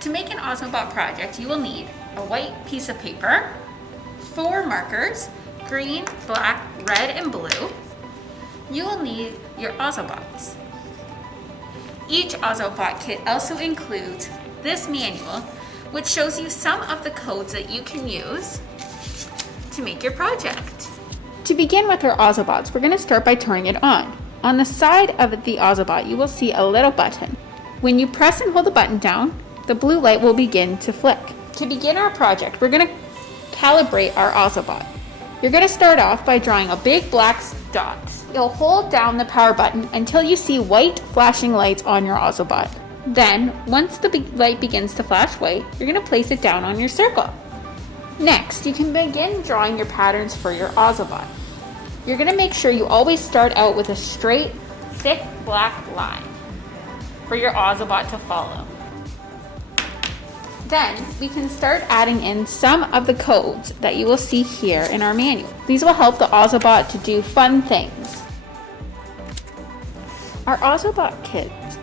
To make an Ozobot project, you will need a white piece of paper, 4 markers, green, black, red, and blue. You will need your Ozobots. Each Ozobot kit also includes this manual, which shows you some of the codes that you can use to make your project. To begin with our Ozobots, we're going to start by turning it on. On the side of the Ozobot, you will see a little button. When you press and hold the button down, the blue light will begin to flick. To begin our project, we're going to calibrate our Ozobot. You're going to start off by drawing a big black dot. You'll hold down the power button until you see white flashing lights on your Ozobot. Then, once the light begins to flash white, you're going to place it down on your circle. Next, you can begin drawing your patterns for your Ozobot. You're going to make sure you always start out with a straight, thick black line for your Ozobot to follow. Then, we can start adding in some of the codes that you will see here in our manual. These will help the Ozobot to do fun things. Our Ozobot kits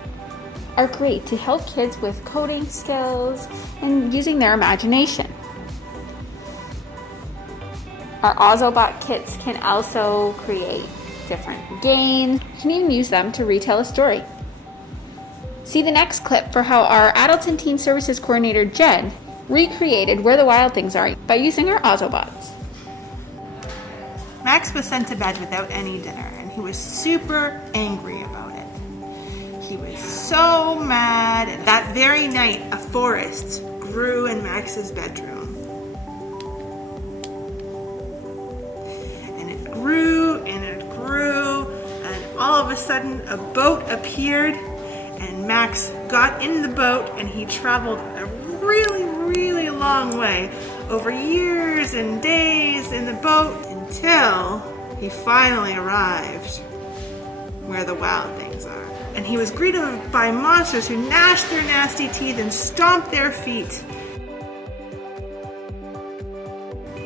are great to help kids with coding skills and using their imagination. Our Ozobot kits can also create different games. You can even use them to retell a story. See the next clip for how our Adults and Teen Services Coordinator Jen recreated Where the Wild Things Are by using our Ozobots. Max was sent to bed without any dinner, and he was super angry about it. He was so mad, and that very night a forest grew in Max's bedroom. And it grew and it grew, and all of a sudden a boat appeared, and Max got in the boat and he traveled a really long way over years and days in the boat until he finally arrived where the wild things are. And he was greeted by monsters who gnashed their nasty teeth and stomped their feet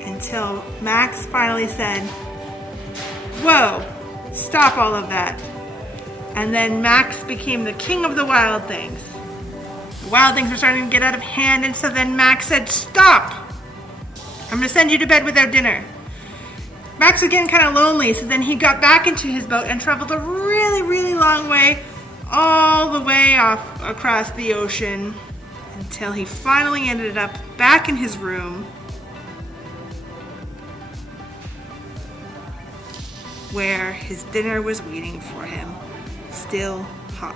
until Max finally said, "Whoa, stop all of that." And then Max became the king of the wild things. The wild things were starting to get out of hand, and so then Max said, "Stop! I'm going to send you to bed without dinner." Max was getting kind of lonely, so then he got back into his boat and traveled a really long way, all the way off across the ocean, until he finally ended up back in his room, where his dinner was waiting for him, still hot.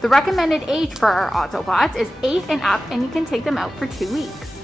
The recommended age for our Ozobots is 8 and up, and you can take them out for 2 weeks.